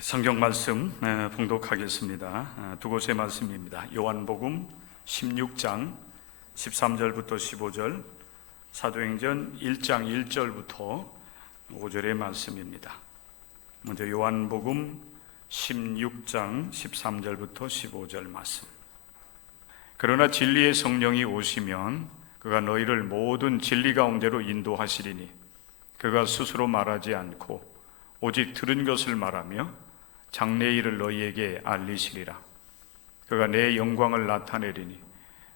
성경 말씀 봉독하겠습니다. 두 곳의 말씀입니다. 요한복음 16장 13절부터 15절, 사도행전 1장 1절부터 5절의 말씀입니다. 먼저 요한복음 16장 13절부터 15절 말씀. 그러나 진리의 성령이 오시면 그가 너희를 모든 진리 가운데로 인도하시리니 그가 스스로 말하지 않고 오직 들은 것을 말하며 장래의 일을 너희에게 알리시리라. 그가 내 영광을 나타내리니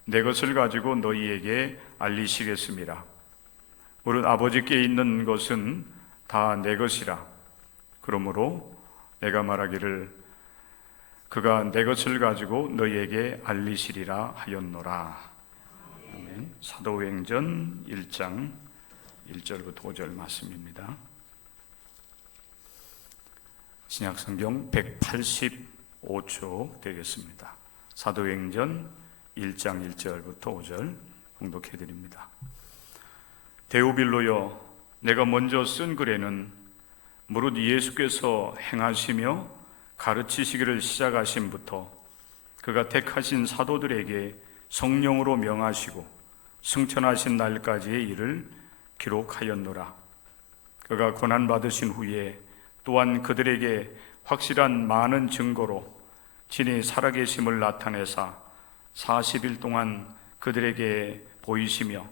내 것을 가지고 너희에게 알리시겠습니다. 물은 아버지께 있는 것은 다 내 것이라. 그러므로 내가 말하기를 그가 내 것을 가지고 너희에게 알리시리라 하였노라. 아멘. 사도행전 1장 1절부터 5절 말씀입니다. 신약성경 185쪽 되겠습니다. 사도행전 1장 1절부터 5절 봉독해드립니다. 데오빌로여, 내가 먼저 쓴 글에는 무릇 예수께서 행하시며 가르치시기를 시작하심부터 그가 택하신 사도들에게 성령으로 명하시고 승천하신 날까지의 일을 기록하였노라. 그가 고난받으신 후에 또한 그들에게 확실한 많은 증거로 진히 살아계심을 나타내사 40일 동안 그들에게 보이시며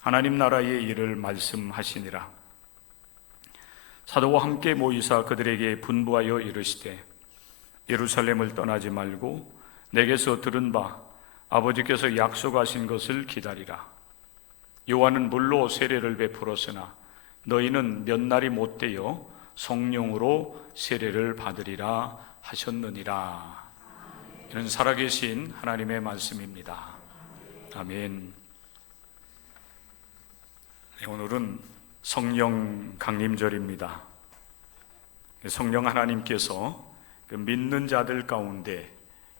하나님 나라의 일을 말씀하시니라. 사도와 함께 모이사 그들에게 분부하여 이르시되 예루살렘을 떠나지 말고 내게서 들은 바 아버지께서 약속하신 것을 기다리라. 요한은 물로 세례를 베풀었으나 너희는 몇 날이 못되어 성령으로 세례를 받으리라 하셨느니라. 이는 살아계신 하나님의 말씀입니다. 아멘. 오늘은 성령 강림절입니다. 성령 하나님께서 그 믿는 자들 가운데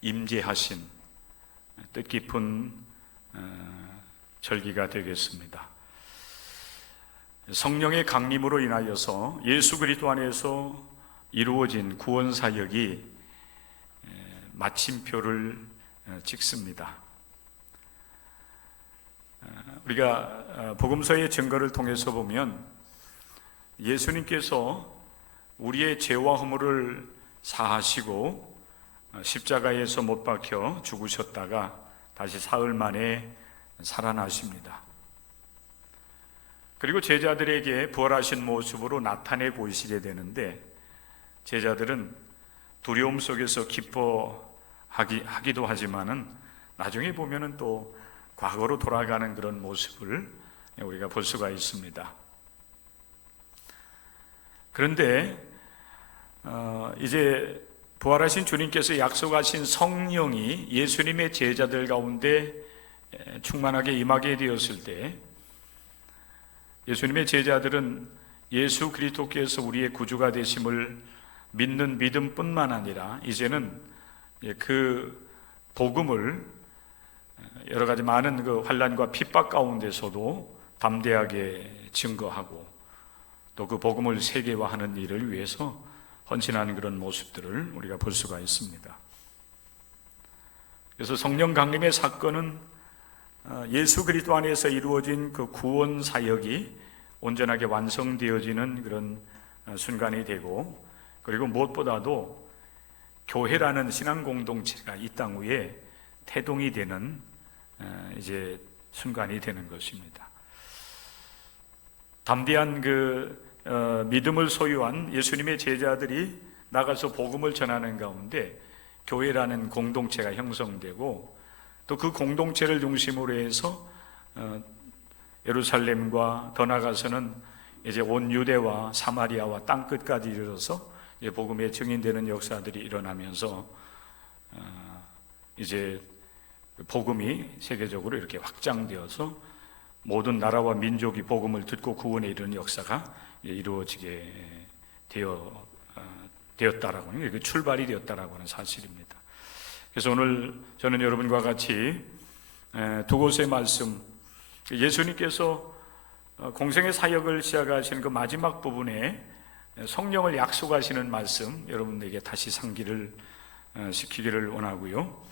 임재하신 뜻깊은 절기가 되겠습니다. 성령의 강림으로 인하여서 예수 그리스도 안에서 이루어진 구원 사역이 마침표를 찍습니다. 우리가 복음서의 증거를 통해서 보면 예수님께서 우리의 죄와 허물을 사하시고 십자가에서 못 박혀 죽으셨다가 다시 사흘 만에 살아나십니다. 그리고 제자들에게 부활하신 모습으로 나타내 보이시게 되는데 제자들은 두려움 속에서 기뻐하기도 하지만은 나중에 보면은 또 과거로 돌아가는 그런 모습을 우리가 볼 수가 있습니다. 그런데 이제 부활하신 주님께서 약속하신 성령이 예수님의 제자들 가운데 충만하게 임하게 되었을 때 예수님의 제자들은 예수 그리스도께서 우리의 구주가 되심을 믿는 믿음뿐만 아니라 이제는 그 복음을 여러 가지 많은 그 환난과 핍박 가운데서도 담대하게 증거하고 또 그 복음을 세계화하는 일을 위해서 헌신하는 그런 모습들을 우리가 볼 수가 있습니다. 그래서 성령 강림의 사건은 예수 그리스도 안에서 이루어진 그 구원 사역이 온전하게 완성되어지는 그런 순간이 되고, 그리고 무엇보다도 교회라는 신앙 공동체가 이 땅 위에 태동이 되는 이제 순간이 되는 것입니다. 담대한 그 믿음을 소유한 예수님의 제자들이 나가서 복음을 전하는 가운데 교회라는 공동체가 형성되고 또 그 공동체를 중심으로 해서 예루살렘과 더 나아가서는 이제 온 유대와 사마리아와 땅끝까지 이르러서 이제 복음의 증인되는 역사들이 일어나면서 이제 복음이 세계적으로 이렇게 확장되어서 모든 나라와 민족이 복음을 듣고 구원에 이르는 역사가 이루어지게 되었다라고 하는, 출발이 되었다라고 하는 사실입니다. 그래서 오늘 저는 여러분과 같이 두 곳의 말씀, 예수님께서 공생의 사역을 시작하신 그 마지막 부분에 성령을 약속하시는 말씀 여러분에게 다시 상기를 시키기를 원하고요.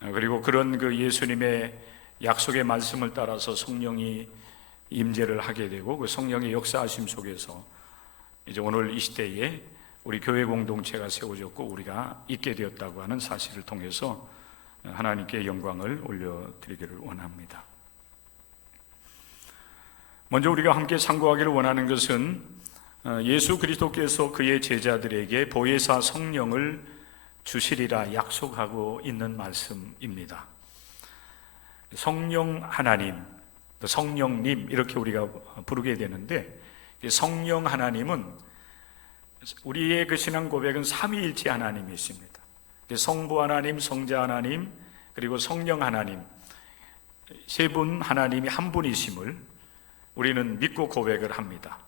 그리고 그런 그 예수님의 약속의 말씀을 따라서 성령이 임재를 하게 되고 그 성령의 역사하심 속에서 이제 오늘 이 시대에 우리 교회 공동체가 세워졌고 우리가 있게 되었다고 하는 사실을 통해서 하나님께 영광을 올려드리기를 원합니다. 먼저 우리가 함께 상고하기를 원하는 것은 예수 그리스도께서 그의 제자들에게 보혜사 성령을 주시리라 약속하고 있는 말씀입니다. 성령 하나님, 성령님 이렇게 우리가 부르게 되는데 성령 하나님은 우리의 그 신앙 고백은 삼위일체 하나님이십니다. 성부 하나님, 성자 하나님, 그리고 성령 하나님 세 분 하나님이 한 분이심을 우리는 믿고 고백을 합니다.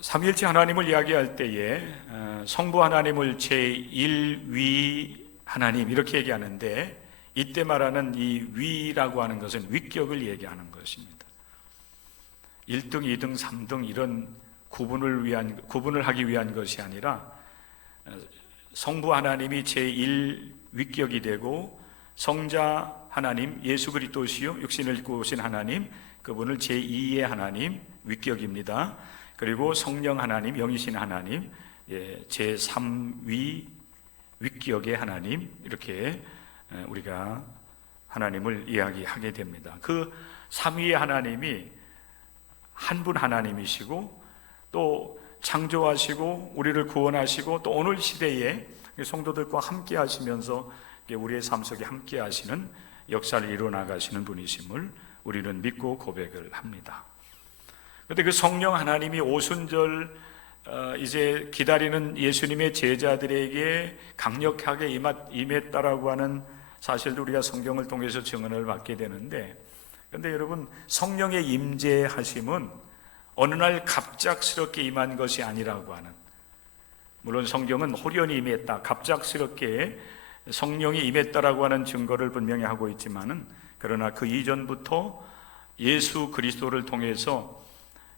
삼위일체 하나님을 이야기할 때에 성부 하나님을 제1위 하나님 이렇게 얘기하는데 이때 말하는 이 위라고 하는 것은 위격을 얘기하는 것입니다. 1등, 2등, 3등 이런 구분을 하기 위한 것이 아니라 성부 하나님이 제1위격이 되고 성자 하나님 예수 그리스도시요 육신을 입고 오신 하나님 그분을 제2의 하나님 위격입니다. 그리고 성령 하나님 영이신 하나님 제3위 위격의 하나님 이렇게 우리가 하나님을 이야기하게 됩니다. 그 3위의 하나님이 한 분 하나님이시고 또 창조하시고 우리를 구원하시고 또 오늘 시대에 성도들과 함께 하시면서 우리의 삶 속에 함께 하시는 역사를 이루어 나가시는 분이심을 우리는 믿고 고백을 합니다. 그런데 그 성령 하나님이 오순절 이제 기다리는 예수님의 제자들에게 강력하게 임했다라고 하는 사실도 우리가 성경을 통해서 증언을 받게 되는데, 그런데 여러분 성령의 임재하심은 어느 날 갑작스럽게 임한 것이 아니라고 하는, 물론 성경은 호련히 임했다, 갑작스럽게 성령이 임했다라고 하는 증거를 분명히 하고 있지만은, 그러나 그 이전부터 예수 그리스도를 통해서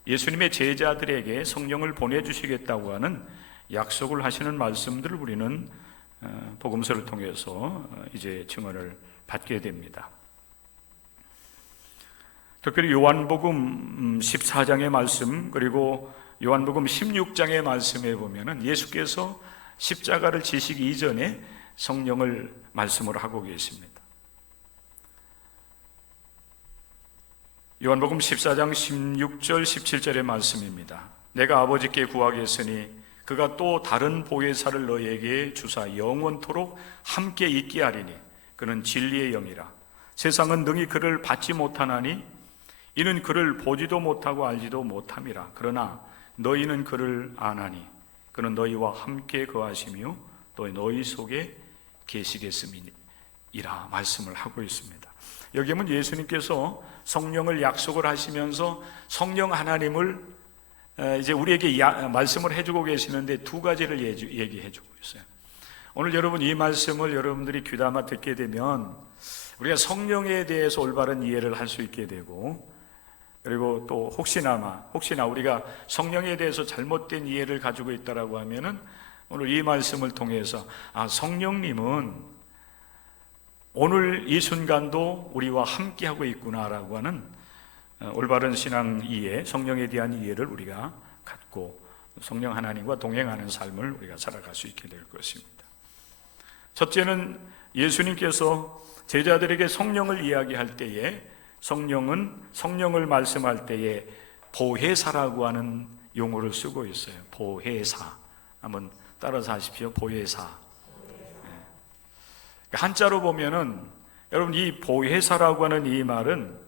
예수님의 제자들에게 성령을 보내주시겠다고 하는 약속을 하시는 말씀들을 우리는 복음서를 통해서 이제 증언을 받게 됩니다. 특별히 요한복음 14장의 말씀 그리고 요한복음 16장의 말씀에 보면은 예수께서 십자가를 지시기 이전에 성령을 말씀을 하고 계십니다. 요한복음 14장 16절 17절의 말씀입니다. 내가 아버지께 구하겠으니 그가 또 다른 보혜사를 너희에게 주사 영원토록 함께 있게 하리니 그는 진리의 영이라. 세상은 능히 그를 받지 못하나니 이는 그를 보지도 못하고 알지도 못함이라. 그러나 너희는 그를 아나니 그는 너희와 함께 거하시며 또 너희 속에 계시겠음이라 말씀을 하고 있습니다. 여기 보면 예수님께서 성령을 약속을 하시면서 성령 하나님을 이제 우리에게 말씀을 해주고 계시는데 두 가지를 얘기해주고 있어요. 오늘 여러분 이 말씀을 여러분들이 귀담아 듣게 되면 우리가 성령에 대해서 올바른 이해를 할 수 있게 되고, 그리고 또 혹시나 우리가 성령에 대해서 잘못된 이해를 가지고 있다라고 하면은 오늘 이 말씀을 통해서 성령님은 오늘 이 순간도 우리와 함께하고 있구나라고 하는 올바른 신앙 이해, 성령에 대한 이해를 우리가 갖고 성령 하나님과 동행하는 삶을 우리가 살아갈 수 있게 될 것입니다. 첫째는 예수님께서 제자들에게 성령을 이야기할 때에 성령을 말씀할 때에 보혜사라고 하는 용어를 쓰고 있어요. 보혜사. 한번 따라서 하십시오. 보혜사. 한자로 보면은 여러분 이 보혜사라고 하는 이 말은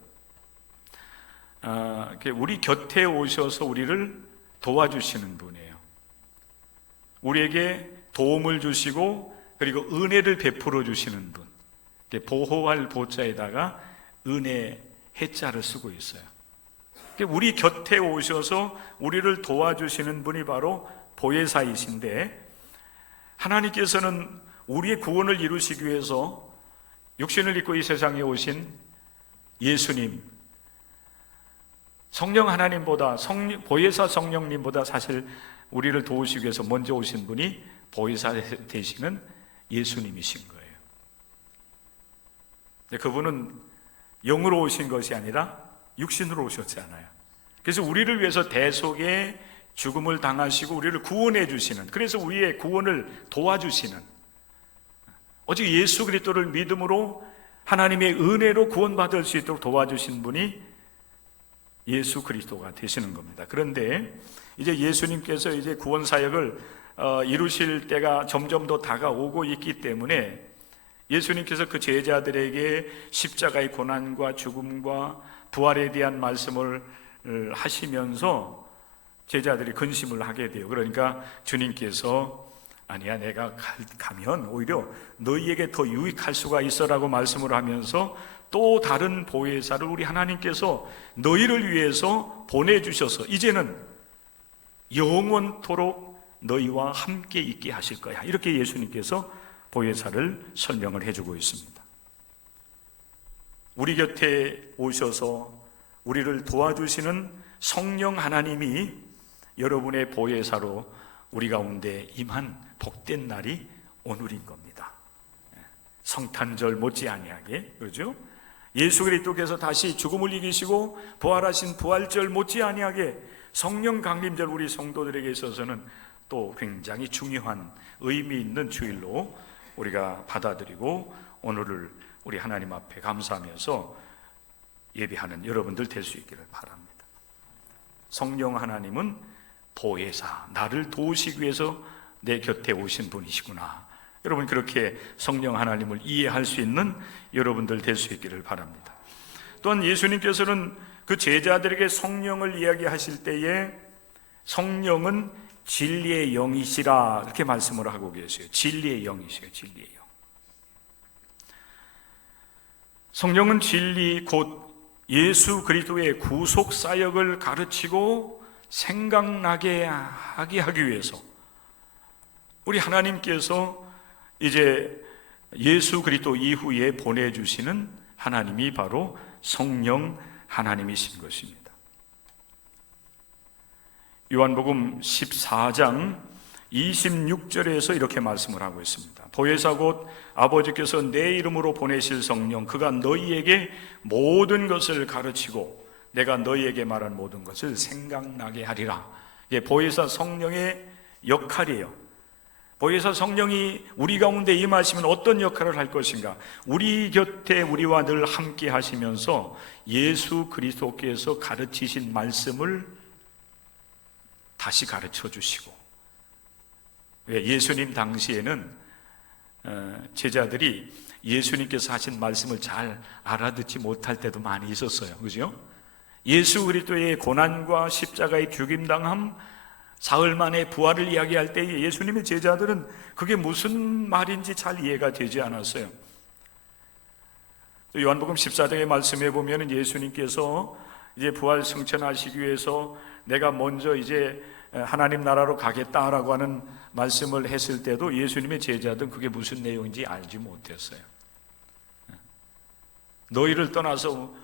우리 곁에 오셔서 우리를 도와주시는 분이에요. 우리에게 도움을 주시고 그리고 은혜를 베풀어 주시는 분. 보호할 보자에다가 은혜 해자를 쓰고 있어요. 우리 곁에 오셔서 우리를 도와주시는 분이 바로 보혜사이신데, 하나님께서는 우리의 구원을 이루시기 위해서 육신을 입고 이 세상에 오신 예수님, 성령 하나님보다 보혜사 성령님보다 사실 우리를 도우시기 위해서 먼저 오신 분이 보혜사 되시는 예수님이신 거예요. 근데 그분은 영으로 오신 것이 아니라 육신으로 오셨잖아요. 그래서 우리를 위해서 대속의 죽음을 당하시고 우리를 구원해 주시는, 그래서 우리의 구원을 도와주시는, 오직 예수 그리스도를 믿음으로 하나님의 은혜로 구원받을 수 있도록 도와주신 분이 예수 그리스도가 되시는 겁니다. 그런데 이제 예수님께서 이제 구원 사역을 이루실 때가 점점 더 다가오고 있기 때문에 예수님께서 그 제자들에게 십자가의 고난과 죽음과 부활에 대한 말씀을 하시면서 제자들이 근심을 하게 돼요. 그러니까 주님께서 아니야, 내가 가면 오히려 너희에게 더 유익할 수가 있어라고 말씀을 하면서 또 다른 보혜사를 우리 하나님께서 너희를 위해서 보내주셔서 이제는 영원토록 너희와 함께 있게 하실 거야, 이렇게 예수님께서 보혜사를 설명을 해주고 있습니다. 우리 곁에 오셔서 우리를 도와주시는 성령 하나님이 여러분의 보혜사로 우리 가운데 임한 복된 날이 오늘인 겁니다. 성탄절 못지 아니하게, 그렇죠? 예수 그리스도께서 다시 죽음을 이기시고 부활하신 부활절 못지 아니하게 성령 강림절 우리 성도들에게 있어서는 또 굉장히 중요한 의미 있는 주일로 우리가 받아들이고 오늘을 우리 하나님 앞에 감사하면서 예배하는 여러분들 될 수 있기를 바랍니다. 성령 하나님은 보혜사, 나를 도우시기 위해서 내 곁에 오신 분이시구나. 여러분 그렇게 성령 하나님을 이해할 수 있는 여러분들 될 수 있기를 바랍니다. 또한 예수님께서는 그 제자들에게 성령을 이야기하실 때에 성령은 진리의 영이시라 이렇게 말씀을 하고 계세요. 진리의 영이시요, 진리의 영. 성령은 진리 곧 예수 그리스도의 구속 사역을 가르치고 생각나게 하기 위해서 우리 하나님께서 이제 예수 그리스도 이후에 보내주시는 하나님이 바로 성령 하나님이신 것입니다. 요한복음 14장 26절에서 이렇게 말씀을 하고 있습니다. 보혜사 곧 아버지께서 내 이름으로 보내실 성령, 그가 너희에게 모든 것을 가르치고 내가 너희에게 말한 모든 것을 생각나게 하리라. 이게 보혜사 성령의 역할이에요. 보혜사 성령이 우리 가운데 임하시면 어떤 역할을 할 것인가? 우리 곁에 우리와 늘 함께 하시면서 예수 그리스도께서 가르치신 말씀을 다시 가르쳐 주시고, 예수님 당시에는 제자들이 예수님께서 하신 말씀을 잘 알아듣지 못할 때도 많이 있었어요. 그죠? 예수 그리스도의 고난과 십자가의 죽임당함, 사흘 만에 부활을 이야기할 때 예수님의 제자들은 그게 무슨 말인지 잘 이해가 되지 않았어요. 요한복음 14장의 말씀에 보면 예수님께서 이제 부활 승천하시기 위해서 내가 먼저 이제 하나님 나라로 가겠다라고 하는 말씀을 했을 때도 예수님의 제자들은 그게 무슨 내용인지 알지 못했어요. 너희를 떠나서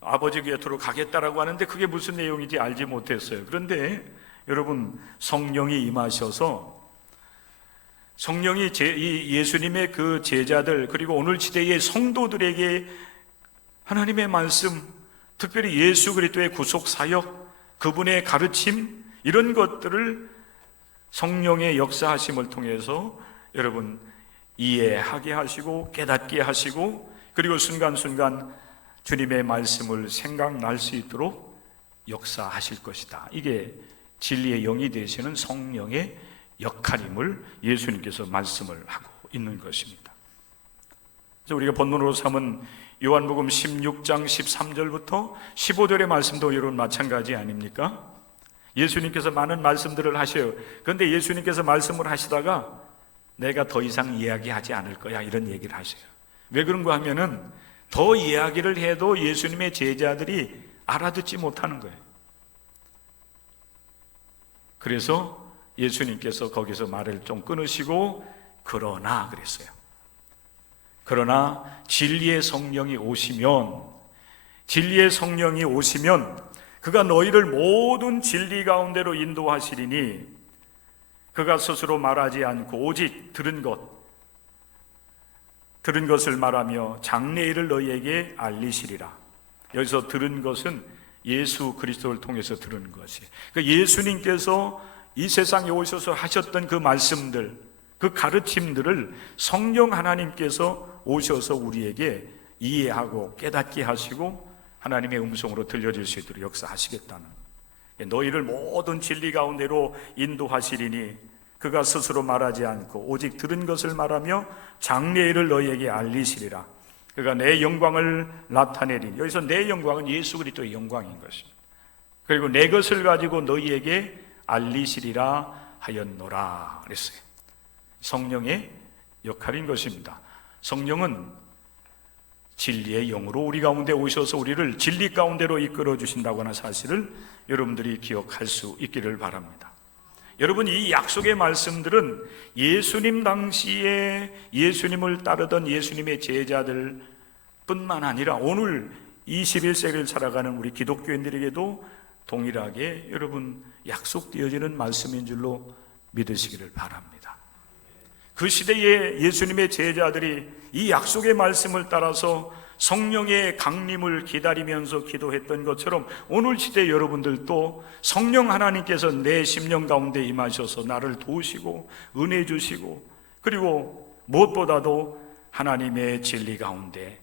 아버지 곁으로 가겠다라고 하는데 그게 무슨 내용인지 알지 못했어요. 그런데 여러분, 성령이 임하셔서 성령이 예수님의 그 제자들 그리고 오늘 시대의 성도들에게 하나님의 말씀, 특별히 예수 그리스도의 구속 사역, 그분의 가르침, 이런 것들을 성령의 역사하심을 통해서 여러분 이해하게 하시고 깨닫게 하시고, 그리고 순간순간 주님의 말씀을 생각날 수 있도록 역사하실 것이다. 이게 진리의 영이 되시는 성령의 역할임을 예수님께서 말씀을 하고 있는 것입니다. 그래서 우리가 본문으로 삼은 요한복음 16장 13절부터 15절의 말씀도 여러분 마찬가지 아닙니까? 예수님께서 많은 말씀들을 하셔요. 그런데 예수님께서 말씀을 하시다가 내가 더 이상 이야기하지 않을 거야, 이런 얘기를 하셔요. 왜 그런가 하면은 더 이야기를 해도 예수님의 제자들이 알아듣지 못하는 거예요. 그래서 예수님께서 거기서 말을 좀 끊으시고 그러나 그랬어요. 그러나 진리의 성령이 오시면 그가 너희를 모든 진리 가운데로 인도하시리니 그가 스스로 말하지 않고 오직 들은 것을 말하며 장래일을 너희에게 알리시리라. 여기서 들은 것은 예수 그리스도를 통해서 들은 것이, 예수님께서 이 세상에 오셔서 하셨던 그 말씀들, 그 가르침들을 성령 하나님께서 오셔서 우리에게 이해하고 깨닫게 하시고 하나님의 음성으로 들려질 수 있도록 역사하시겠다는, 너희를 모든 진리 가운데로 인도하시리니 그가 스스로 말하지 않고 오직 들은 것을 말하며 장래일을 너희에게 알리시리라. 그가 내 영광을 나타내리니, 여기서 내 영광은 예수 그리스도의 영광인 것입니다. 그리고 내 것을 가지고 너희에게 알리시리라 하였노라 그랬어요. 성령의 역할인 것입니다. 성령은 진리의 영으로 우리 가운데 오셔서 우리를 진리 가운데로 이끌어 주신다고 하는 사실을 여러분들이 기억할 수 있기를 바랍니다. 여러분, 이 약속의 말씀들은 예수님 당시에 예수님을 따르던 예수님의 제자들 뿐만 아니라 오늘 21세기를 살아가는 우리 기독교인들에게도 동일하게 여러분 약속되어지는 말씀인 줄로 믿으시기를 바랍니다. 그 시대에 예수님의 제자들이 이 약속의 말씀을 따라서 성령의 강림을 기다리면서 기도했던 것처럼 오늘 시대 여러분들도 성령 하나님께서 내 심령 가운데 임하셔서 나를 도우시고 은혜 주시고, 그리고 무엇보다도 하나님의 진리 가운데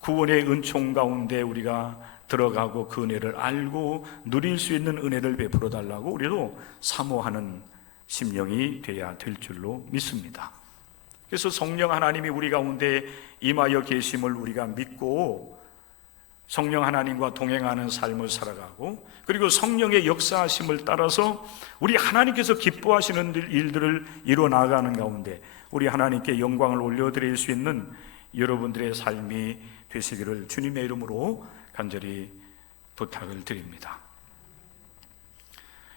구원의 은총 가운데 우리가 들어가고 그 은혜를 알고 누릴 수 있는 은혜를 베풀어 달라고 우리도 사모하는 심령이 되어야 될 줄로 믿습니다. 그래서 성령 하나님이 우리 가운데 임하여 계심을 우리가 믿고 성령 하나님과 동행하는 삶을 살아가고, 그리고 성령의 역사하심을 따라서 우리 하나님께서 기뻐하시는 일들을 이루어 나가는 가운데 우리 하나님께 영광을 올려드릴 수 있는 여러분들의 삶이 되시기를 주님의 이름으로 간절히 부탁을 드립니다.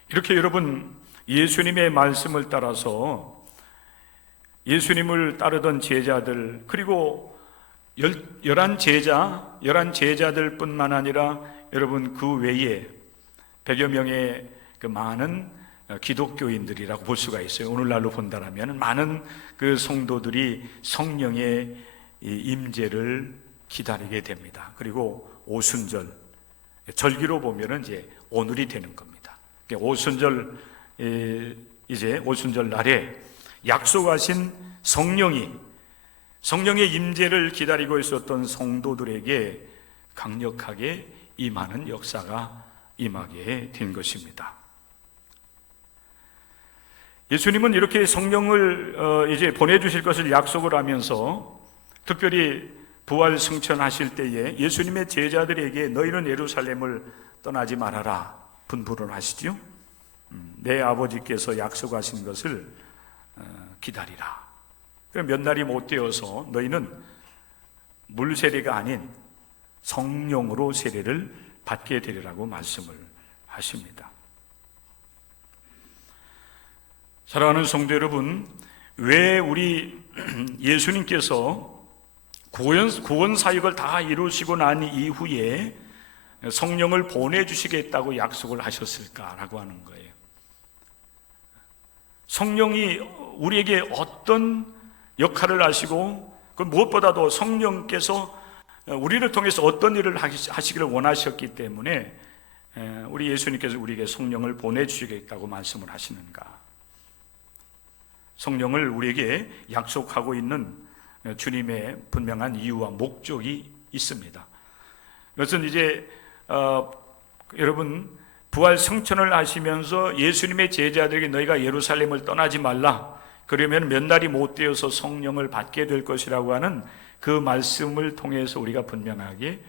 이렇게 여러분, 예수님의 말씀을 따라서 예수님을 따르던 제자들, 그리고 11 제자들 뿐만 아니라 여러분 그 외에 100여 명의 그 많은 기독교인들이라고 볼 수가 있어요. 오늘날로 본다면 많은 그 성도들이 성령의 임재를 기다리게 됩니다. 그리고 오순절, 절기로 보면은 이제 오늘이 되는 겁니다. 오순절, 이제 오순절 날에 약속하신 성령의 임재를 기다리고 있었던 성도들에게 강력하게 임하는 역사가 임하게 된 것입니다. 예수님은 이렇게 성령을 이제 보내주실 것을 약속을 하면서 특별히 부활 승천하실 때에 예수님의 제자들에게 너희는 예루살렘을 떠나지 말아라 분부를 하시죠. 내 아버지께서 약속하신 것을 기다리라. 몇 날이 못 되어서 너희는 물 세례가 아닌 성령으로 세례를 받게 되리라고 말씀을 하십니다. 사랑하는 성도 여러분, 왜 우리 예수님께서 구원 사역을 다 이루시고 난 이후에 성령을 보내주시겠다고 약속을 하셨을까라고 하는 거예요. 성령이 우리에게 어떤 역할을 하시고, 그 무엇보다도 성령께서 우리를 통해서 어떤 일을 하시기를 원하셨기 때문에 우리 예수님께서 우리에게 성령을 보내주시겠다고 말씀을 하시는가. 성령을 우리에게 약속하고 있는 주님의 분명한 이유와 목적이 있습니다. 이것은 이제 여러분 부활 승천을 하시면서 예수님의 제자들에게 너희가 예루살렘을 떠나지 말라, 그러면 몇 날이 못 되어서 성령을 받게 될 것이라고 하는 그 말씀을 통해서 우리가 분명하게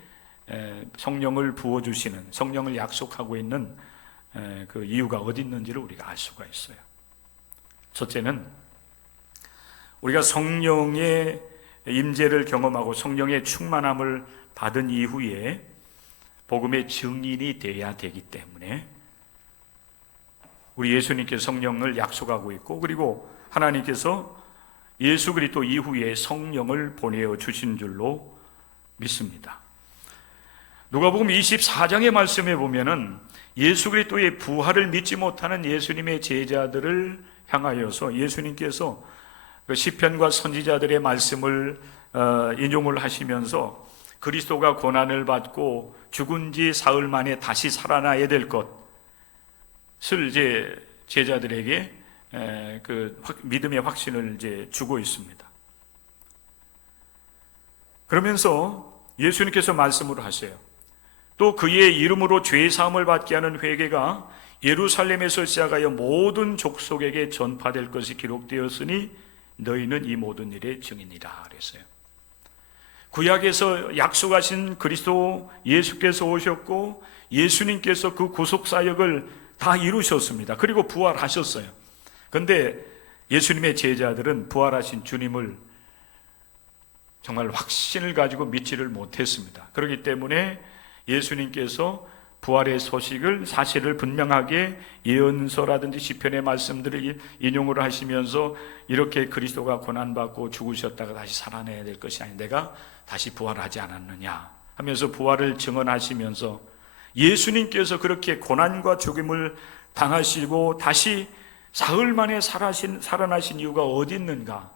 성령을 부어주시는, 성령을 약속하고 있는 그 이유가 어디 있는지를 우리가 알 수가 있어요. 첫째는 우리가 성령의 임재를 경험하고 성령의 충만함을 받은 이후에 복음의 증인이 되어야 되기 때문에 우리 예수님께서 성령을 약속하고 있고, 그리고 하나님께서 예수 그리스도 이후에 성령을 보내어 주신 줄로 믿습니다. 누가복음 24장의 말씀에 보면은 예수 그리스도의 부활을 믿지 못하는 예수님의 제자들을 향하여서 예수님께서 그 시편과 선지자들의 말씀을 인용을 하시면서 그리스도가 고난을 받고 죽은 지 사흘 만에 다시 살아나야 될 것을 이제 제자들에게 그 믿음의 확신을 이제 주고 있습니다. 그러면서 예수님께서 말씀을 하세요. 또 그의 이름으로 죄 사함을 받게 하는 회개가 예루살렘에서 시작하여 모든 족속에게 전파될 것이 기록되었으니 너희는 이 모든 일의 증인이라 그랬어요. 구약에서 약속하신 그리스도 예수께서 오셨고 예수님께서 그 구속 사역을 다 이루셨습니다. 그리고 부활하셨어요. 그런데 예수님의 제자들은 부활하신 주님을 정말 확신을 가지고 믿지를 못했습니다. 그렇기 때문에 예수님께서 부활의 소식을 사실을 분명하게 예언서라든지 시편의 말씀들을 인용을 하시면서 이렇게 그리스도가 고난받고 죽으셨다가 다시 살아내야 될 것이 아닌 내가 다시 부활하지 않았느냐 하면서 부활을 증언하시면서 예수님께서 그렇게 고난과 죽임을 당하시고 다시 사흘 만에 살아나신 이유가 어디 있는가?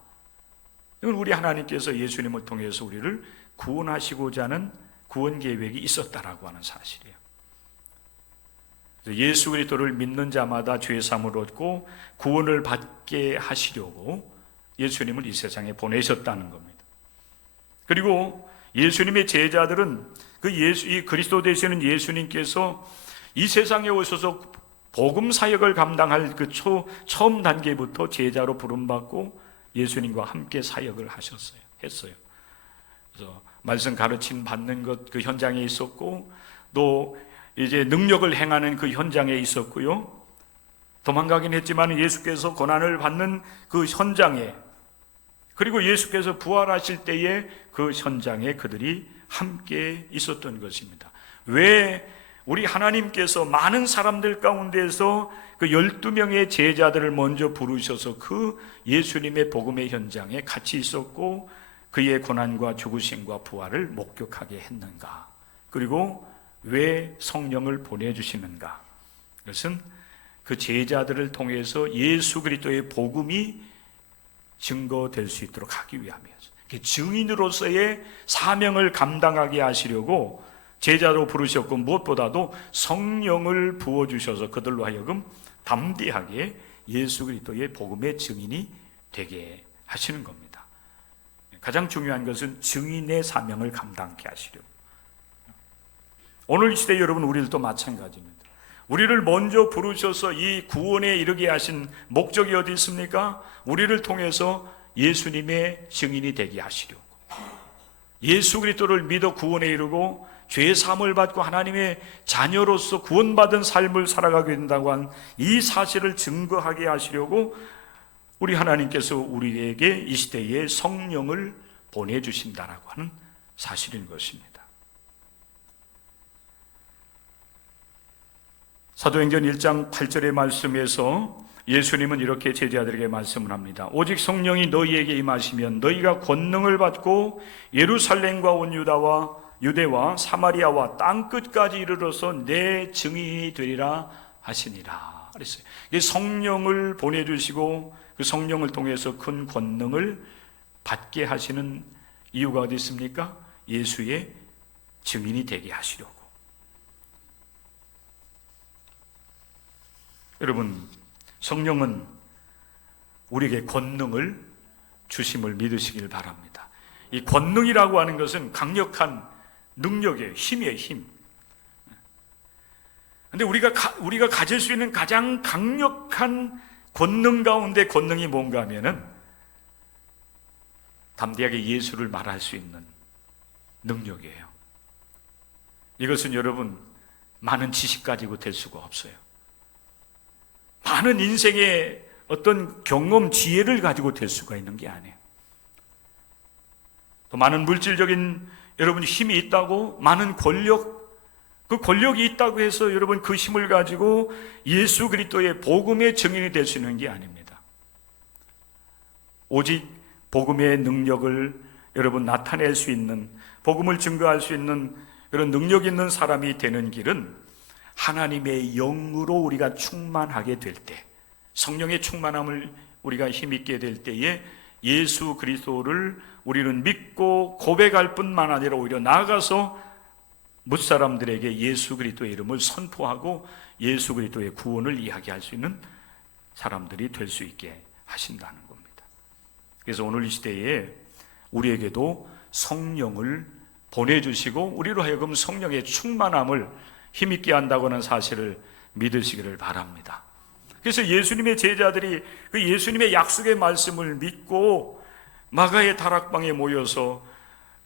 이건 우리 하나님께서 예수님을 통해서 우리를 구원하시고자 하는 구원 계획이 있었다라고 하는 사실이에요. 예수 그리스도를 믿는 자마다 죄 사함을 얻고 구원을 받게 하시려고 예수님을 이 세상에 보내셨다는 겁니다. 그리고 예수님의 제자들은 이 그리스도 되시는 예수님께서 이 세상에 오셔서 복음 사역을 감당할 그 처음 단계부터 제자로 부름받고 예수님과 함께 사역을 했어요. 그래서 말씀 가르침 받는 것 그 현장에 있었고 또 이제 능력을 행하는 그 현장에 있었고요. 도망가긴 했지만 예수께서 고난을 받는 그 현장에 그리고 예수께서 부활하실 때에 그 현장에 그들이 함께 있었던 것입니다. 왜 우리 하나님께서 많은 사람들 가운데서 그 12명의 제자들을 먼저 부르셔서 그 예수님의 복음의 현장에 같이 있었고 그의 고난과 죽으심과 부활을 목격하게 했는가? 그리고 왜 성령을 보내주시는가? 그것은 그 제자들을 통해서 예수 그리스도의 복음이 증거될 수 있도록 하기 위함이었어요. 증인으로서의 사명을 감당하게 하시려고 제자로 부르셨고 무엇보다도 성령을 부어주셔서 그들로 하여금 담대하게 예수 그리스도의 복음의 증인이 되게 하시는 겁니다. 가장 중요한 것은 증인의 사명을 감당케 하시려고. 오늘 이 시대 여러분 우리들도 마찬가지입니다. 우리를 먼저 부르셔서 이 구원에 이르게 하신 목적이 어디 있습니까? 우리를 통해서 예수님의 증인이 되게 하시려고. 예수 그리스도를 믿어 구원에 이르고 죄 사함을 받고 하나님의 자녀로서 구원받은 삶을 살아가게 된다고 한 이 사실을 증거하게 하시려고 우리 하나님께서 우리에게 이 시대에 성령을 보내주신다라고 하는 사실인 것입니다. 사도행전 1장 8절의 말씀에서 예수님은 이렇게 제자들에게 말씀을 합니다. 오직 성령이 너희에게 임하시면 너희가 권능을 받고 예루살렘과 온 유대와 사마리아와 땅끝까지 이르러서 내 증인이 되리라 하시니라 그랬어요. 성령을 보내주시고 그 성령을 통해서 큰 권능을 받게 하시는 이유가 어디 있습니까? 예수의 증인이 되게 하시려고. 여러분, 성령은 우리에게 권능을 주심을 믿으시길 바랍니다. 이 권능이라고 하는 것은 강력한 능력이에요. 힘이에요, 힘. 그런데 우리가 가질 수 있는 가장 강력한 권능 가운데 권능이 뭔가 하면은 담대하게 예수를 말할 수 있는 능력이에요. 이것은 여러분 많은 지식 가지고 될 수가 없어요. 많은 인생의 어떤 경험, 지혜를 가지고 될 수가 있는 게 아니에요. 또 많은 물질적인 여러분 힘이 있다고, 많은 권력, 그 권력이 있다고 해서 여러분 그 힘을 가지고 예수 그리스도의 복음의 증인이 될 수 있는 게 아닙니다. 오직 복음의 능력을 여러분 나타낼 수 있는, 복음을 증거할 수 있는 그런 능력 있는 사람이 되는 길은 하나님의 영으로 우리가 충만하게 될 때, 성령의 충만함을 우리가 힘있게 될 때에 예수 그리스도를 우리는 믿고 고백할 뿐만 아니라 오히려 나아가서 뭇사람들에게 예수 그리스도의 이름을 선포하고 예수 그리스도의 구원을 이야기할 수 있는 사람들이 될 수 있게 하신다는 겁니다. 그래서 오늘 이 시대에 우리에게도 성령을 보내주시고 우리로 하여금 성령의 충만함을 힘있게 한다고는 사실을 믿으시기를 바랍니다. 그래서 예수님의 제자들이 그 예수님의 약속의 말씀을 믿고 마가의 다락방에 모여서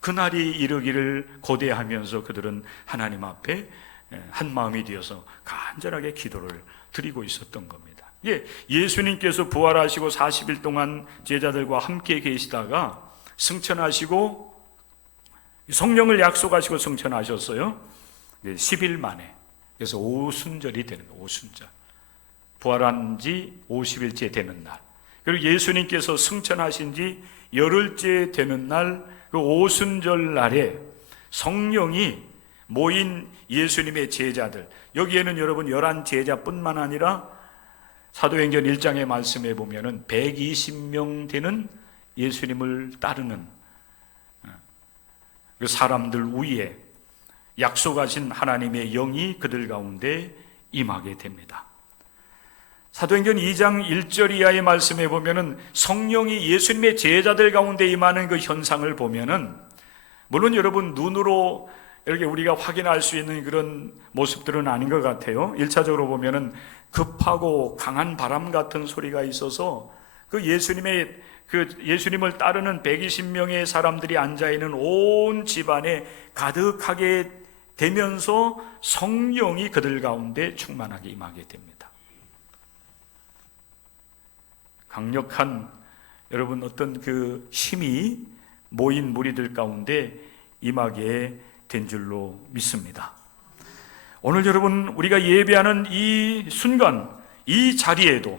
그날이 이르기를 고대하면서 그들은 하나님 앞에 한 마음이 되어서 간절하게 기도를 드리고 있었던 겁니다. 예수님께서 부활하시고 40일 동안 제자들과 함께 계시다가 승천하시고 성령을 약속하시고 승천하셨어요. 10일 만에. 그래서 오순절이 되는 거예요. 오순절. 부활한 지 50일째 되는 날. 그리고 예수님께서 승천하신 지 열흘째 되는 날, 그 오순절 날에 성령이 모인 예수님의 제자들, 여기에는 여러분 11제자뿐만 아니라 사도행전 1장의 말씀에 보면은 120명 되는 예수님을 따르는 그 사람들 위에 약속하신 하나님의 영이 그들 가운데 임하게 됩니다. 사도행전 2장 1절 이하의 말씀에 보면은 성령이 예수님의 제자들 가운데 임하는 그 현상을 보면은 물론 여러분 눈으로 이렇게 우리가 확인할 수 있는 그런 모습들은 아닌 것 같아요. 1차적으로 보면은 급하고 강한 바람 같은 소리가 있어서 그 예수님을 따르는 120명의 사람들이 앉아 있는 온 집안에 가득하게 되면서 성령이 그들 가운데 충만하게 임하게 됩니다. 강력한 여러분 어떤 그 힘이 모인 무리들 가운데 임하게 된 줄로 믿습니다. 오늘 여러분 우리가 예배하는 이 순간, 이 자리에도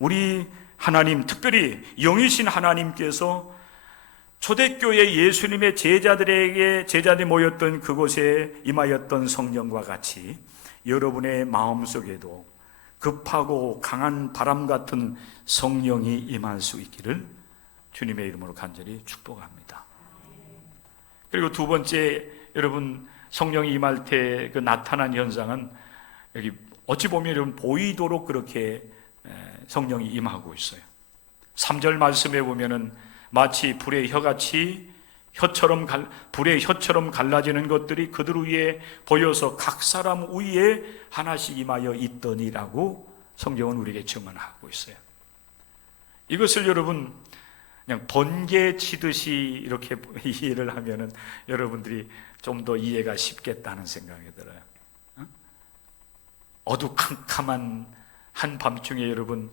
우리 하나님, 특별히 영이신 하나님께서 초대교회 예수님의 제자들이 모였던 그곳에 임하였던 성령과 같이 여러분의 마음속에도 급하고 강한 바람 같은 성령이 임할 수 있기를 주님의 이름으로 간절히 축복합니다. 그리고 두 번째, 여러분 성령이 임할 때 그 나타난 현상은 여기 어찌 보면 여러분 보이도록 그렇게 성령이 임하고 있어요. 3절 말씀에 보면은 마치 불의 혀같이 불의 혀처럼 갈라지는 것들이 그들 위에 보여서 각 사람 위에 하나씩 임하여 있더니라고 성경은 우리에게 증언하고 있어요. 이것을 여러분 그냥 번개 치듯이 이렇게 이해를 하면은 여러분들이 좀 더 이해가 쉽겠다는 생각이 들어요. 어두컴컴한 한밤중에 여러분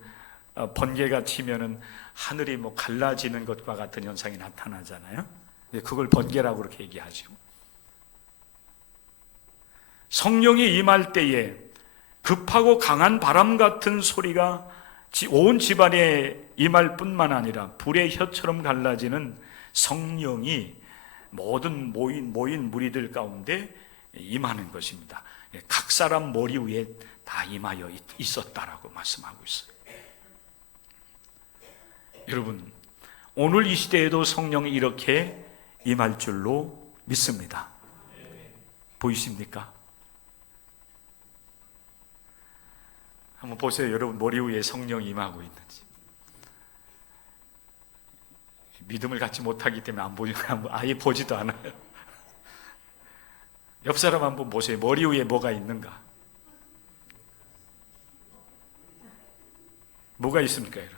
번개가 치면은 하늘이 뭐 갈라지는 것과 같은 현상이 나타나잖아요. 그걸 번개라고 그렇게 얘기하죠. 성령이 임할 때에 급하고 강한 바람 같은 소리가 온 집안에 임할 뿐만 아니라 불의 혀처럼 갈라지는 성령이 모든 모인 무리들 가운데 임하는 것입니다. 각 사람 머리 위에 다 임하여 있었다라고 말씀하고 있어요. 여러분, 오늘 이 시대에도 성령이 이렇게 임할 줄로 믿습니다. 보이십니까? 한번 보세요. 여러분 머리 위에 성령이 임하고 있는지. 믿음을 갖지 못하기 때문에 아예 보지도 않아요. 옆 사람 한번 보세요. 머리 위에 뭐가 있는가? 뭐가 있습니까, 여러분?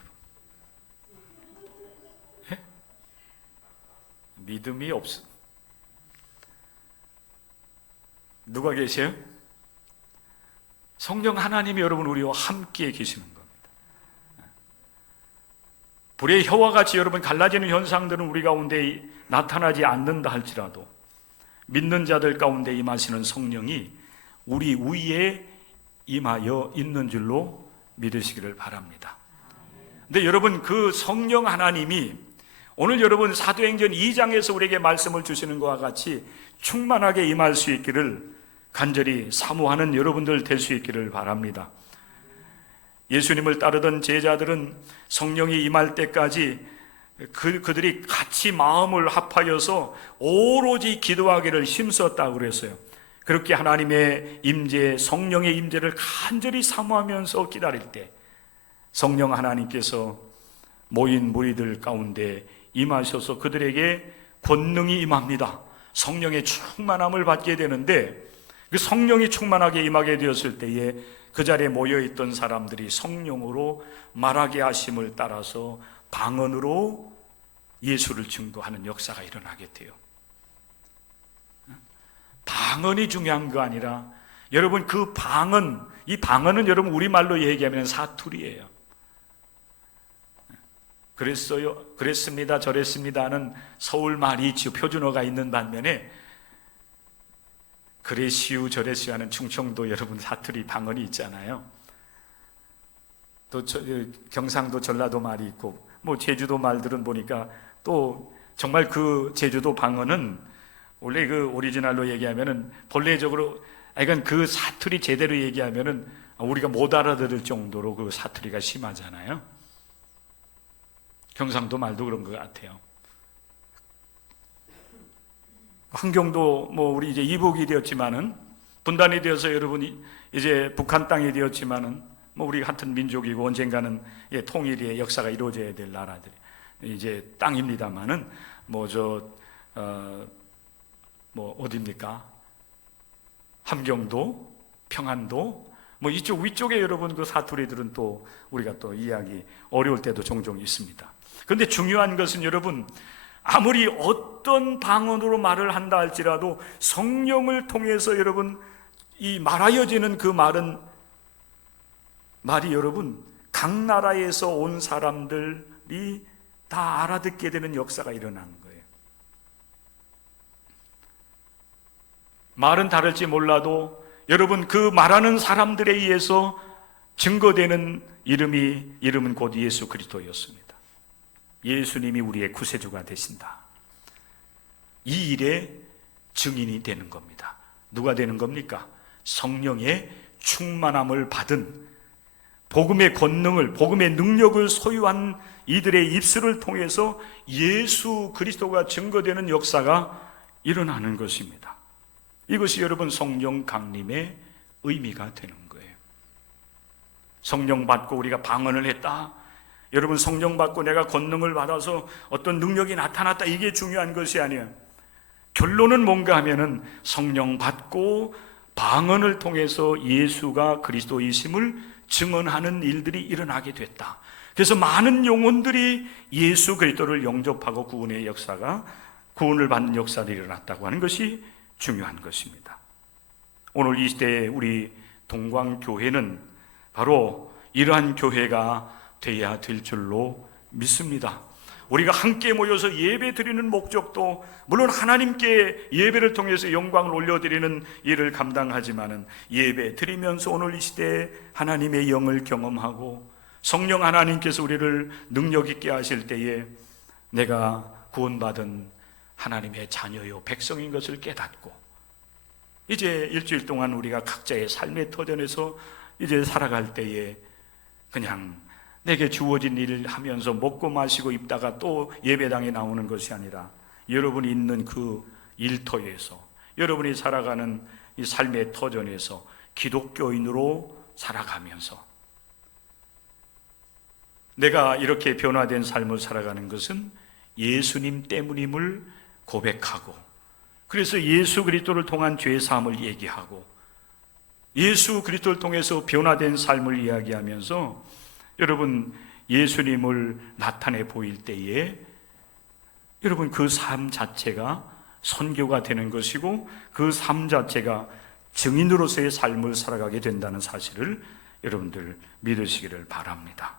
예? 믿음이 없어. 누가 계세요? 성령 하나님이 여러분 우리와 함께 계시는 겁니다. 불의 혀와 같이 여러분 갈라지는 현상들은 우리 가운데 나타나지 않는다 할지라도 믿는 자들 가운데 임하시는 성령이 우리 위에 임하여 있는 줄로 믿으시기를 바랍니다. 근데 여러분 그 성령 하나님이 오늘 여러분 사도행전 2장에서 우리에게 말씀을 주시는 것과 같이 충만하게 임할 수 있기를 간절히 사모하는 여러분들 될 수 있기를 바랍니다. 예수님을 따르던 제자들은 성령이 임할 때까지 그들이 같이 마음을 합하여서 오로지 기도하기를 힘썼다고 그랬어요. 그렇게 하나님의 임재, 성령의 임재를 간절히 사모하면서 기다릴 때 성령 하나님께서 모인 무리들 가운데 임하셔서 그들에게 권능이 임합니다. 성령의 충만함을 받게 되는데, 그 성령이 충만하게 임하게 되었을 때에 그 자리에 모여있던 사람들이 성령으로 말하게 하심을 따라서 방언으로 예수를 증거하는 역사가 일어나게 돼요. 방언이 중요한 거 아니라 여러분 그 방언, 이 방언은 여러분 우리말로 얘기하면 사투리예요. 그랬어요, 그랬습니다, 저랬습니다는 서울말이 있죠. 표준어가 있는 반면에 그랬시우 저랬시우 하는 충청도 여러분 사투리 방언이 있잖아요. 또 경상도 전라도 말이 있고 뭐 제주도 말들은 보니까 또 정말 그 제주도 방언은 원래 그 오리지널로 얘기하면은 본래적으로 그러니까 그 사투리 제대로 얘기하면은 우리가 못 알아들을 정도로 그 사투리가 심하잖아요. 경상도 말도 그런 것 같아요. 환경도 뭐 우리 이제 이복이 되었지만은 분단이 되어서 여러분이 이제 북한 땅이 되었지만은 뭐 우리 같은 민족이고 언젠가는 통일의 역사가 이루어져야 될 나라들이 이제 땅입니다만은 뭐 어디입니까? 함경도, 평안도, 뭐 이쪽 위쪽에 여러분 그 사투리들은 또 우리가 또 이해하기 어려울 때도 종종 있습니다. 그런데 중요한 것은 여러분 아무리 어떤 방언으로 말을 한다 할지라도 성령을 통해서 여러분 이 말하여지는 그 말이 여러분 각 나라에서 온 사람들이 다 알아듣게 되는 역사가 일어나는 거예요. 말은 다를지 몰라도 여러분 그 말하는 사람들에 의해서 증거되는 이름은 곧 예수 그리스도였습니다. 예수님이 우리의 구세주가 되신다. 이 일의 증인이 되는 겁니다. 누가 되는 겁니까? 성령의 충만함을 받은 복음의 권능을, 복음의 능력을 소유한 이들의 입술을 통해서 예수 그리스도가 증거되는 역사가 일어나는 것입니다. 이것이 여러분 성령 강림의 의미가 되는 거예요. 성령 받고 우리가 방언을 했다. 여러분 성령 받고 내가 권능을 받아서 어떤 능력이 나타났다. 이게 중요한 것이 아니에요. 결론은 뭔가 하면은 성령 받고 방언을 통해서 예수가 그리스도이심을 증언하는 일들이 일어나게 됐다. 그래서 많은 영혼들이 예수 그리스도를 영접하고 구원의 역사가, 구원을 받는 역사가 일어났다고 하는 것이 중요한 것입니다. 오늘 이 시대에 우리 동광교회는 바로 이러한 교회가 되어야 될 줄로 믿습니다. 우리가 함께 모여서 예배 드리는 목적도 물론 하나님께 예배를 통해서 영광을 올려드리는 일을 감당하지만은 예배 드리면서 오늘 이 시대에 하나님의 영을 경험하고 성령 하나님께서 우리를 능력 있게 하실 때에 내가 구원받은 하나님의 자녀요 백성인 것을 깨닫고 이제 일주일 동안 우리가 각자의 삶의 터전에서 이제 살아갈 때에 그냥 내게 주어진 일을 하면서 먹고 마시고 입다가 또 예배당에 나오는 것이 아니라 여러분이 있는 그 일터에서 여러분이 살아가는 이 삶의 터전에서 기독교인으로 살아가면서 내가 이렇게 변화된 삶을 살아가는 것은 예수님 때문임을 고백하고 그래서 예수 그리스도를 통한 죄 사함을 얘기하고 예수 그리스도를 통해서 변화된 삶을 이야기하면서 여러분 예수님을 나타내 보일 때에 여러분 그 삶 자체가 선교가 되는 것이고 그 삶 자체가 증인으로서의 삶을 살아가게 된다는 사실을 여러분들 믿으시기를 바랍니다.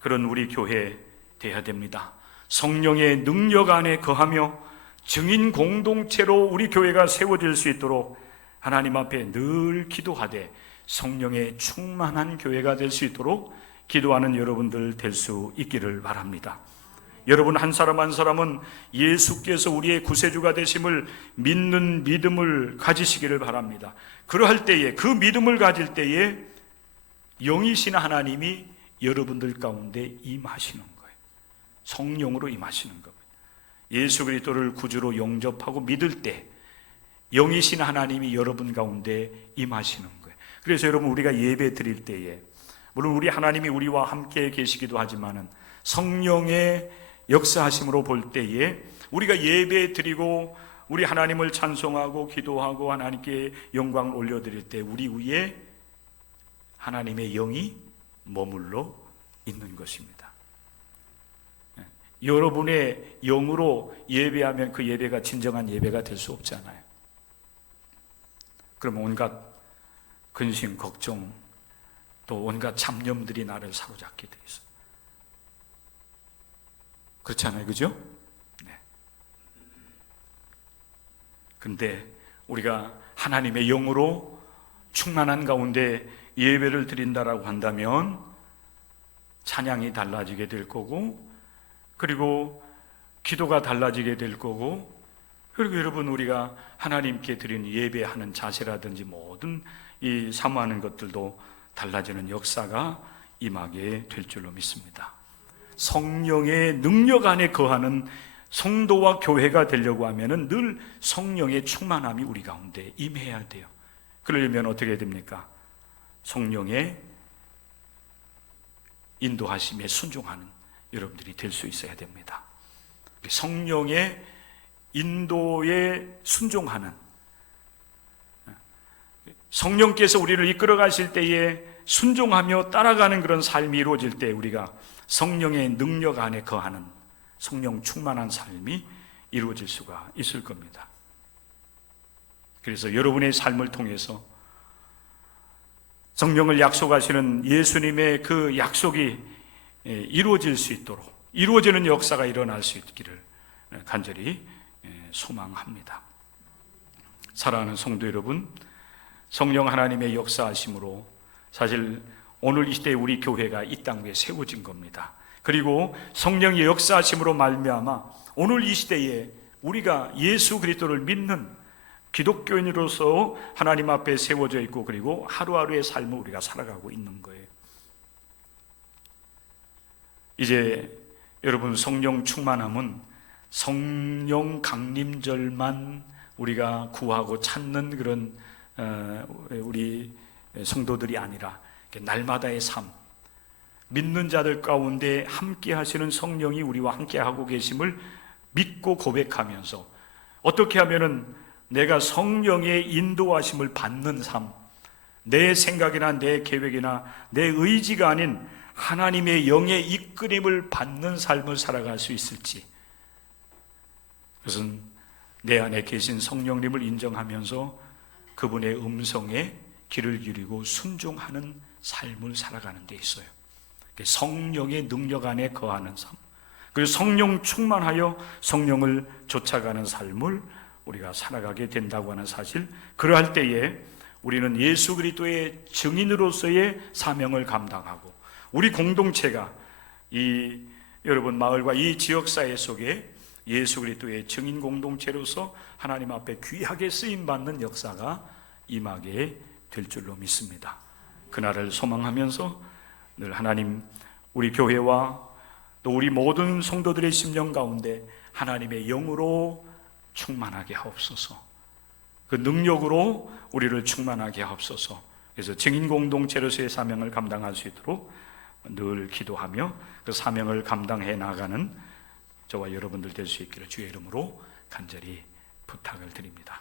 그런 우리 교회 되어야 됩니다. 성령의 능력 안에 거하며 증인 공동체로 우리 교회가 세워질 수 있도록 하나님 앞에 늘 기도하되 성령의 충만한 교회가 될 수 있도록 기도하는 여러분들 될 수 있기를 바랍니다. 여러분 한 사람 한 사람은 예수께서 우리의 구세주가 되심을 믿는 믿음을 가지시기를 바랍니다. 그러할 때에, 그 믿음을 가질 때에 영이신 하나님이 여러분들 가운데 임하시는 거예요. 성령으로 임하시는 겁니다. 예수 그리스도를 구주로 영접하고 믿을 때 영이신 하나님이 여러분 가운데 임하시는 거예요. 그래서 여러분, 우리가 예배 드릴 때에 물론 우리 하나님이 우리와 함께 계시기도 하지만은 성령의 역사하심으로 볼 때에 우리가 예배 드리고 우리 하나님을 찬송하고 기도하고 하나님께 영광을 올려드릴 때 우리 위에 하나님의 영이 머물러 있는 것입니다. 여러분의 영으로 예배하면 그 예배가 진정한 예배가 될 수 없잖아요. 그럼 온갖 근심, 걱정, 또 온갖 잡념들이 나를 사로잡게 돼 있어요. 그렇잖아요, 그죠? 네. 근데 우리가 하나님의 영으로 충만한 가운데 예배를 드린다라고 한다면 찬양이 달라지게 될 거고, 그리고 기도가 달라지게 될 거고, 그리고 여러분, 우리가 하나님께 드리는 예배하는 자세라든지 모든 이 사모하는 것들도 달라지는 역사가 임하게 될 줄로 믿습니다. 성령의 능력 안에 거하는 성도와 교회가 되려고 하면은 늘 성령의 충만함이 우리 가운데 임해야 돼요. 그러려면 어떻게 됩니까? 성령의 인도하심에 순종하는 여러분들이 될 수 있어야 됩니다. 성령의 인도에 순종하는, 성령께서 우리를 이끌어 가실 때에 순종하며 따라가는 그런 삶이 이루어질 때 우리가 성령의 능력 안에 거하는 성령 충만한 삶이 이루어질 수가 있을 겁니다. 그래서 여러분의 삶을 통해서 성령을 약속하시는 예수님의 그 약속이 이루어질 수 있도록, 이루어지는 역사가 일어날 수 있기를 간절히 소망합니다. 사랑하는 성도 여러분, 성령 하나님의 역사하심으로 사실 오늘 이 시대에 우리 교회가 이 땅 위에 세워진 겁니다. 그리고 성령의 역사하심으로 말미암아 오늘 이 시대에 우리가 예수 그리스도를 믿는 기독교인으로서 하나님 앞에 세워져 있고, 그리고 하루하루의 삶을 우리가 살아가고 있는 거예요. 이제 여러분, 성령 충만함은 성령 강림절만 우리가 구하고 찾는 그런 우리 성도들이 아니라 날마다의 삶, 믿는 자들 가운데 함께 하시는 성령이 우리와 함께 하고 계심을 믿고 고백하면서 어떻게 하면은 내가 성령의 인도하심을 받는 삶, 내 생각이나 내 계획이나 내 의지가 아닌 하나님의 영의 이끌림을 받는 삶을 살아갈 수 있을지, 그것은 내 안에 계신 성령님을 인정하면서 그분의 음성에 귀를 기울이고 순종하는 삶을 살아가는 데 있어요. 성령의 능력 안에 거하는 삶, 그리고 성령 충만하여 성령을 쫓아가는 삶을 우리가 살아가게 된다고 하는 사실, 그러할 때에 우리는 예수 그리스도의 증인으로서의 사명을 감당하고 우리 공동체가 이 여러분 마을과 이 지역사회 속에 예수 그리스도의 증인 공동체로서 하나님 앞에 귀하게 쓰임받는 역사가 임하게 될 줄로 믿습니다. 그날을 소망하면서 늘 하나님, 우리 교회와 또 우리 모든 성도들의 심령 가운데 하나님의 영으로 충만하게 하옵소서. 그 능력으로 우리를 충만하게 하옵소서. 그래서 증인 공동체로서의 사명을 감당할 수 있도록 늘 기도하며 그 사명을 감당해 나가는 저와 여러분들 될 수 있기를 주의 이름으로 간절히 부탁을 드립니다.